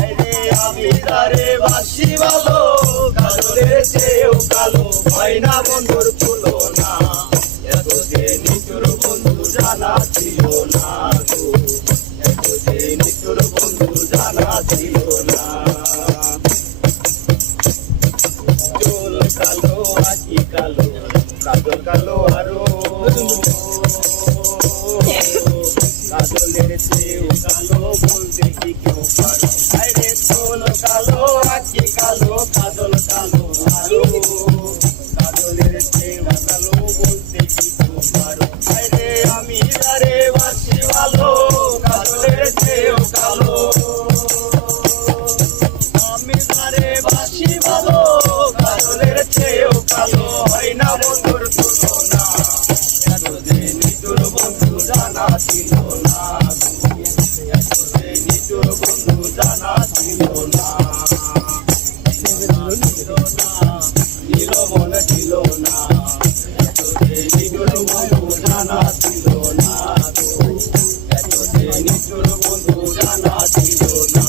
আরে আমি তারে বাসি ভালো, কাজলের চেয়েও কালো হয় না বন্ধুর তুলনা। এত যে নিচুর বন্ধু জানা ছিল না গো, এত যে নিচুর বন্ধু জানা ছিল না। চুল কালো আঁকি কালো, কাজল কালো আরো, কাজলের চেয়েও কালো বলতে কি কেউ পারো। আরে চুল কালো আঁকি কালো, কাজল কালো আরো, কাজলের চেয়েও কালো বলতে কি কেউ পারো। আরে আমি তারে বাসি ভালো, কাজলের চেয়েও কালো, আমি তারে বাসি ভালো, কাজলের চেয়েও কালো হয় না বন্ধুর তুলনা। এত যে নিচুর বন্ধু জানা ছিল না, এত যে নিচুর বন্ধু জানা ছিল না। নীল মন ছিল না, এত যে নিচুর বন্ধু জানা ছিল না, এত যে নিচুর বন্ধু জানা ছিল না।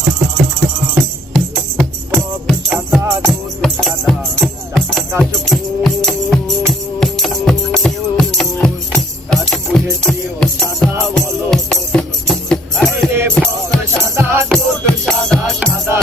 সাদা দুধ সাদা, কাশফুলের চেয়েও সাদা বলো। আরে সাদা দুধ সাদা, সাদা